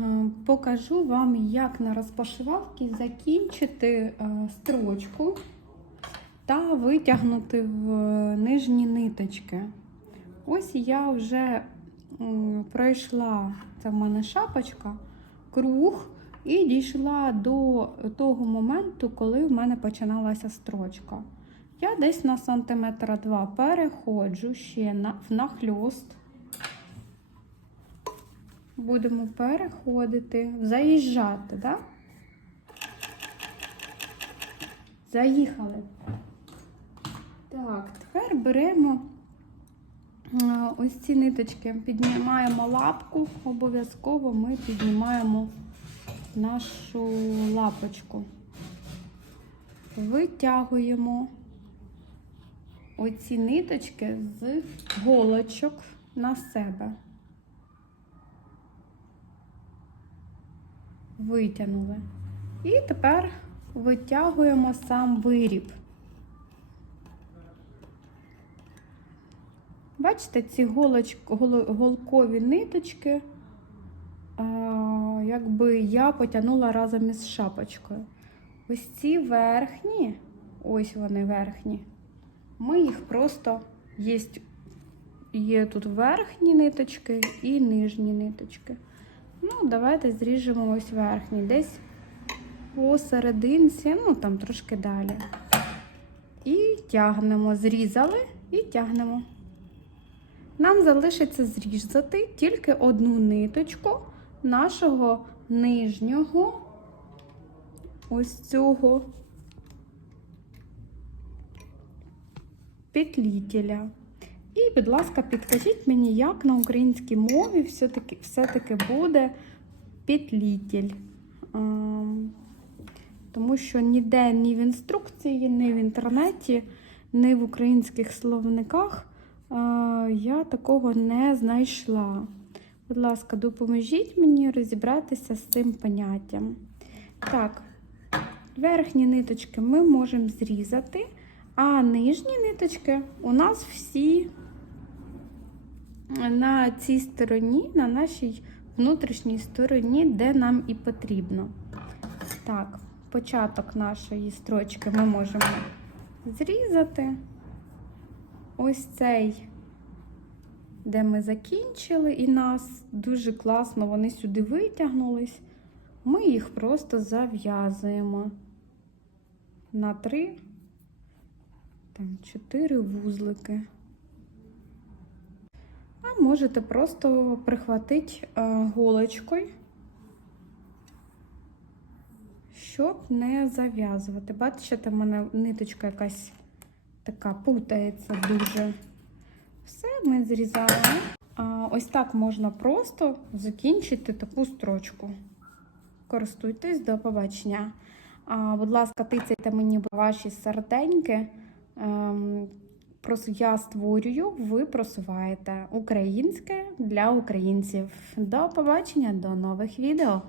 Е, Покажу вам, як на розпашивалці закінчити е, строчку та витягнути в нижні ниточки. Ось я вже пройшла, це в мене шапочка, круг, і дійшла до того моменту, коли в мене починалася строчка. Я десь на сантиметра два переходжу ще в нахльост. Будемо переходити, заїжджати, так? Да? Заїхали. Так, тепер беремо е, ось ці ниточки, піднімаємо лапку, обов'язково ми піднімаємо нашу лапочку, витягуємо оці ниточки з голочок на себе. Витягнули. І тепер витягуємо сам виріб. Бачите, ці голоч, голо- голкові ниточки, а, якби я потягнула разом із шапочкою. Ось ці верхні, ось вони верхні, ми їх просто є, є тут верхні ниточки і нижні ниточки. Ну, давайте зріжемо ось верхні, десь посерединці, ну там трошки далі. І тягнемо, зрізали і тягнемо. Нам залишиться зрізати тільки одну ниточку нашого нижнього ось цього петлітеля. І, будь ласка, підкажіть мені, як на українській мові все-таки все-таки буде петлітель. Ем, Тому що ніде ні в інструкції, ні в інтернеті, ні в українських словниках е, я такого не знайшла. Будь ласка, допоможіть мені розібратися з цим поняттям. Так, верхні ниточки ми можемо зрізати, а нижні ниточки у нас всі на цій стороні, на нашій внутрішній стороні, де нам і потрібно. Так, початок нашої строчки ми можемо зрізати. Ось цей, де ми закінчили, і нас дуже класно вони сюди витягнулись. Ми їх просто зав'язуємо на три, там, чотири вузлики. Можете просто прихватити е, голочкою, щоб не зав'язувати. Бачите, в мене ниточка якась така путається дуже. Все, ми зрізаємо. А, ось так можна просто закінчити таку строчку. Користуйтесь, до побачення. Будь ласка, тицяйте мені ваші серденьки. Я створюю, ви просуваєте українське для українців. До побачення, до нових відео!